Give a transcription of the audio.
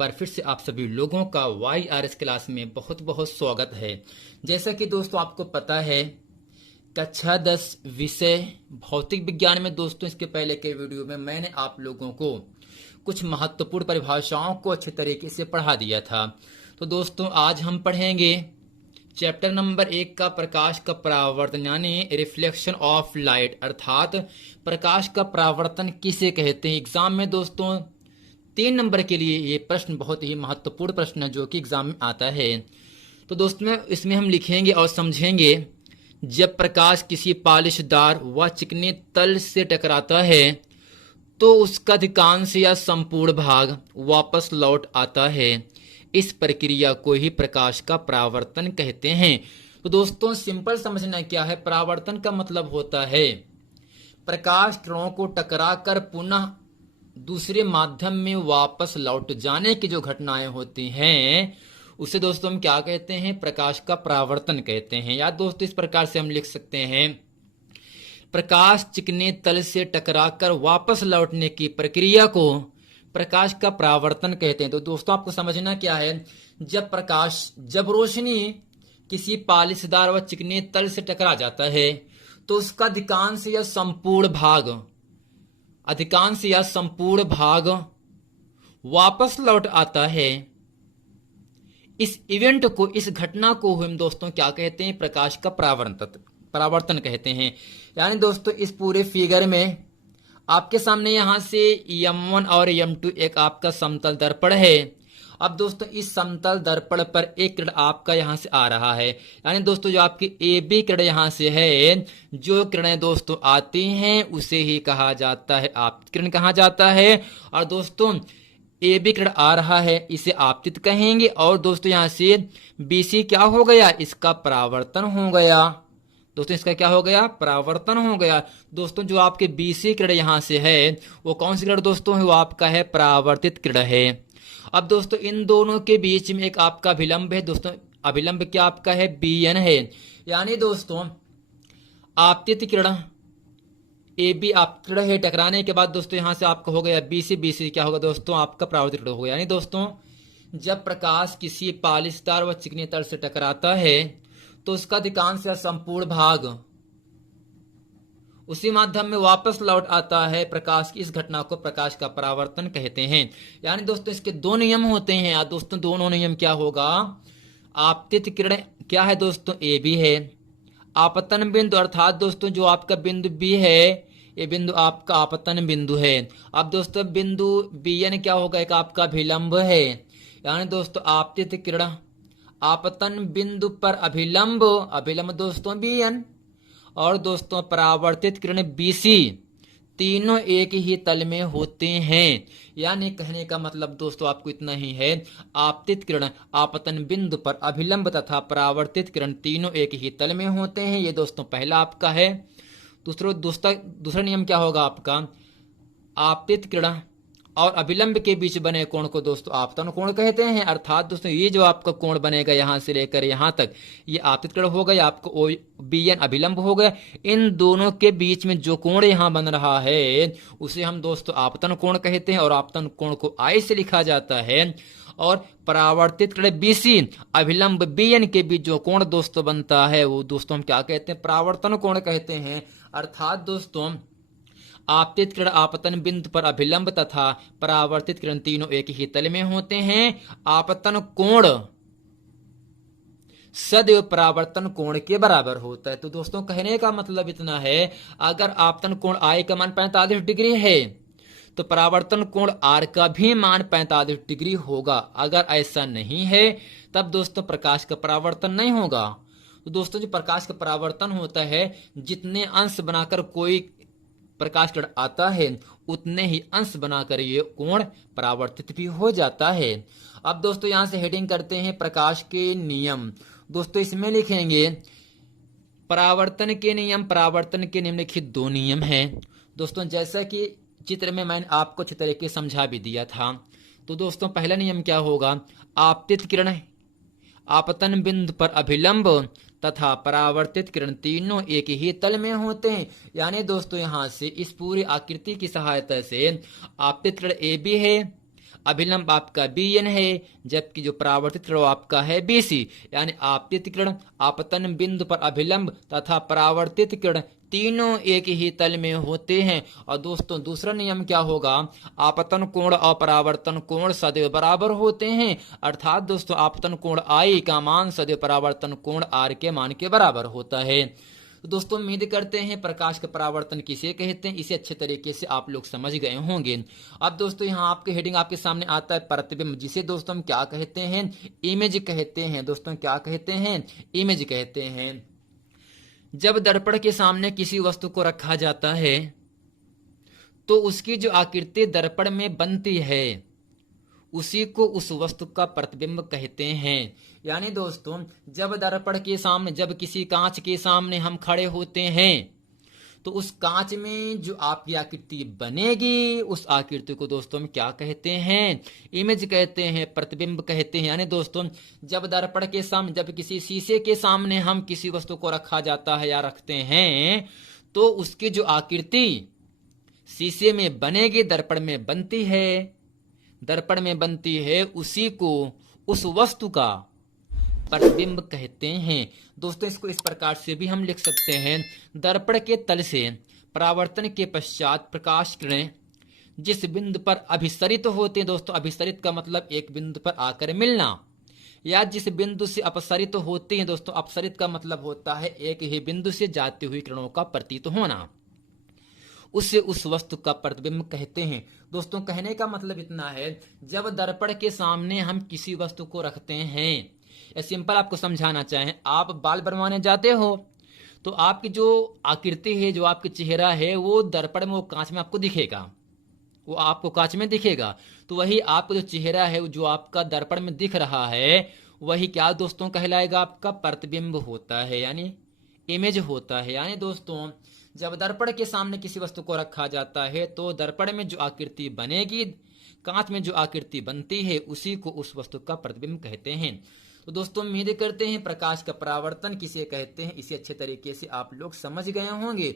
बार फिर से आप सभी लोगों का YRS क्लास में बहुत बहुत स्वागत है। जैसा कि दोस्तों आपको पता है, कक्षा 10 विषय भौतिक विज्ञान में दोस्तों इसके पहले के वीडियो में मैंने आप लोगों को कुछ महत्वपूर्ण परिभाषाओं को अच्छे तरीके से पढ़ा दिया था। तो दोस्तों आज हम पढ़ेंगे चैप्टर नंबर 1 का प्रकाश का परावर्तन यानी रिफ्लेक्शन ऑफ लाइट, अर्थात प्रकाश का परावर्तन किसे कहते हैं। एग्जाम में दोस्तों 3 नंबर के लिए ये प्रश्न बहुत ही महत्वपूर्ण प्रश्न है जो कि एग्जाम में आता है। तो दोस्तों इसमें हम लिखेंगे और समझेंगे, जब प्रकाश किसी पालिशदार व चिकने तल से टकराता है तो उसका अधिकांश या संपूर्ण भाग वापस लौट आता है। इस प्रक्रिया को ही प्रकाश का परावर्तन कहते हैं। तो दोस्तों सिंपल समझना क्या है, परावर्तन का मतलब होता है प्रकाश किरणों को टकराकर पुनः दूसरे माध्यम में वापस लौट जाने की जो घटनाएं होती हैं उसे दोस्तों हम क्या कहते हैं, प्रकाश का परावर्तन कहते हैं। या दोस्तों इस प्रकार से हम लिख सकते हैं, प्रकाश चिकने तल से टकराकर वापस लौटने की प्रक्रिया को प्रकाश का परावर्तन कहते हैं। तो दोस्तों आपको समझना क्या है, जब रोशनी किसी पालिशदार व चिकने तल से टकरा जाता है तो उसका अधिकांश या संपूर्ण भाग वापस लौट आता है। इस इवेंट को, इस घटना को हम दोस्तों क्या कहते हैं, प्रकाश का परावर्तन कहते हैं। यानी दोस्तों इस पूरे फिगर में आपके सामने यहां से M1 और M2 एक आपका समतल दर्पण है। अब दोस्तों इस समतल दर्पण पर एक किरण आपका यहां से आ रहा है, यानी दोस्तों जो आपकी AB किरण यहां से है, जो किरणें दोस्तों आती हैं उसे ही कहा जाता है आपतित किरण कहा जाता है। और दोस्तों AB किरण आ रहा है, इसे आपतित कहेंगे। और दोस्तों यहां से BC क्या हो गया, इसका परावर्तन हो गया। दोस्तों इसका क्या हो गया, परावर्तन हो गया। दोस्तों जो आपके BC किरण यहां से है वो कौन सी किरण दोस्तों है, वो आपका है परावर्तित किरण है। अब दोस्तों इन दोनों के बीच में एक आपका अभिलंब है। दोस्तों अभिलंब क्या आपका है, BN है। यानी दोस्तों आपतित किरण AB आप किरण है, टकराने के बाद दोस्तों यहां से आपका हो गया BC क्या होगा दोस्तों, आपका परावर्तित किरण हो गया। यानी दोस्तों जब प्रकाश किसी पालिशदार व चिकने तल से टकराता है तो उसका अधिकांश या संपूर्ण भाग उसी माध्यम में वापस लौट आता है। प्रकाश की इस घटना को प्रकाश का परावर्तन कहते हैं। यानी दोस्तों इसके 2 नियम होते हैं। या दोस्तों दोनों नियम क्या होगा, आपतित किरण क्या है दोस्तों, AB है। आपतन बिंदु अर्थात दोस्तों जो आपका बिंदु B है, ये बिंदु आपका आपतन बिंदु है। अब दोस्तों बिंदु BN क्या होगा, एक आपका अभिलंब है। यानी दोस्तों आपतित किरण आपतन बिंदु पर अभिलंब दोस्तों BN और दोस्तों परावर्तित किरण BC, तीनों एक ही तल में होते हैं। यानी कहने का मतलब दोस्तों आपको इतना ही है, आपतित किरण आपतन बिंदु पर अभिलंब तथा परावर्तित किरण तीनों एक ही तल में होते हैं। ये दोस्तों पहला आपका है। दूसरा नियम क्या होगा आपका, आपतित किरण और अभिलंब के बीच बने कोण को दोस्तों आपतन कोण कहते हैं। अर्थात दोस्तों ये जो आपका कोण बनेगा यहां से लेकर यहां तक, ये आपतित किरण हो गया, आपको BN अभिलंब हो गया। इन दोनों के बीच में जो कोण यहां बन रहा है उसे हम दोस्तों आपतन कोण कहते हैं और आपतन कोण को I से लिखा जाता है। और परावर्तित किरण BC अभिलंब BN के बीच जो कोण दोस्तों बनता है वो दोस्तों हम क्या कहते हैं, परावर्तन कोण कहते हैं। अर्थात दोस्तों आपतित किरण आपतन बिंदु पर अभिलंब तथा परावर्तित किरण तीनों एक ही तल में होते हैं। आपतन कोण सदैव परावर्तन कोण के बराबर होता है। तो दोस्तों कहने का मतलब इतना है, अगर आपतन कोण I का मान 45 डिग्री है तो परावर्तन कोण R का भी मान 45 डिग्री होगा। अगर ऐसा नहीं है तब दोस्तों प्रकाश का परावर्तन नहीं होगा। तो दोस्तों जो प्रकाश का परावर्तन होता है, जितने अंश बनाकर कोई प्रकाश किरण आता है उतने ही अंश बनाकर ये कोण परावर्तित भी हो जाता है। अब दोस्तों यहां से हेडिंग करते हैं प्रकाश के नियम। दोस्तों इसमें लिखेंगे परावर्तन के निम्नलिखित 2 नियम हैं। दोस्तों जैसा कि चित्र में मैंने आपको अच्छी तरीके से समझा भी दिया था। तो दोस्तों पहला नियम क्या होगा, आपतित किरण आपतन बिंदु पर अभिलंब तथा परावर्तित किरण तीनों एक ही तल में होते हैं। यानी दोस्तों यहां से इस पूरी आकृति की सहायता से आपतित किरण AB है, अभिलंब आपका BN है, जबकि जो परावर्तित किरण आपका है BC। यानी आपतित किरण, आपतन बिंदु पर अभिलंब तथा परावर्तित किरण तीनों एक ही तल में होते हैं। और दोस्तों दूसरा नियम क्या होगा, आपतन कोण और परावर्तन कोण सदैव बराबर होते हैं। अर्थात दोस्तों आपतन कोण I का मान सदैव परावर्तन कोण R के मान के बराबर होता है। तो दोस्तों उम्मीद करते हैं प्रकाश का परावर्तन किसे कहते हैं इसे अच्छे तरीके से आप लोग समझ गए होंगे। अब दोस्तों यहाँ आपके हेडिंग आपके सामने आता है प्रतिबिंब, जिसे दोस्तों हम क्या कहते हैं, इमेज कहते हैं। दोस्तों क्या कहते हैं, इमेज कहते हैं। जब दर्पण के सामने किसी वस्तु को रखा जाता है तो उसकी जो आकृति दर्पण में बनती है उसी को उस वस्तु का प्रतिबिंब कहते हैं। यानी दोस्तों जब दर्पण के सामने, जब किसी कांच के सामने हम खड़े होते हैं तो उस कांच में जो आपकी आकृति बनेगी उस आकृति को दोस्तों हम क्या कहते हैं, इमेज कहते हैं, प्रतिबिंब कहते हैं। यानी दोस्तों जब दर्पण के सामने, जब किसी शीशे के सामने हम किसी वस्तु को रखा जाता है या रखते हैं तो उसकी जो आकृति शीशे में बनेगी, दर्पण में बनती है, दर्पण में बनती है, उसी को उस वस्तु का प्रतिबिंब कहते हैं। दोस्तों इसको इस प्रकार से भी हम लिख सकते हैं, दर्पण के तल से परावर्तन के पश्चात प्रकाश किरणें जिस बिंदु पर अभिसरित होते हैं, दोस्तों अभिसरित का मतलब एक बिंदु पर आकर मिलना, या जिस बिंदु से अपसरित होते हैं, दोस्तों अपसरित का मतलब होता है एक ही बिंदु से जाती हुई किरणों का प्रतीत होना, उससे उस वस्तु का प्रतिबिंब कहते हैं। दोस्तों कहने का मतलब इतना है, जब दर्पण के सामने हम किसी वस्तु को रखते हैं, या सिंपल आपको समझाना चाहें, आप बाल बनवाने जाते हो तो आपकी जो आकृति है, जो आपकी चेहरा है, वो दर्पण में, वो कांच में आपको दिखेगा, वो आपको कांच में दिखेगा। तो वही आपका जो चेहरा है, जो आपका दर्पण में दिख रहा है, वही क्या दोस्तों कहलाएगा, आपका प्रतिबिंब होता है, यानी इमेज होता है। यानी दोस्तों जब दर्पण के सामने किसी वस्तु को रखा जाता है तो दर्पण में जो आकृति बनेगी, कांच में जो आकृति बनती है, उसी को उस वस्तु का प्रतिबिंब कहते हैं। तो दोस्तों उम्मीद करते हैं प्रकाश का परावर्तन किसे कहते हैं इसे अच्छे तरीके से आप लोग समझ गए होंगे।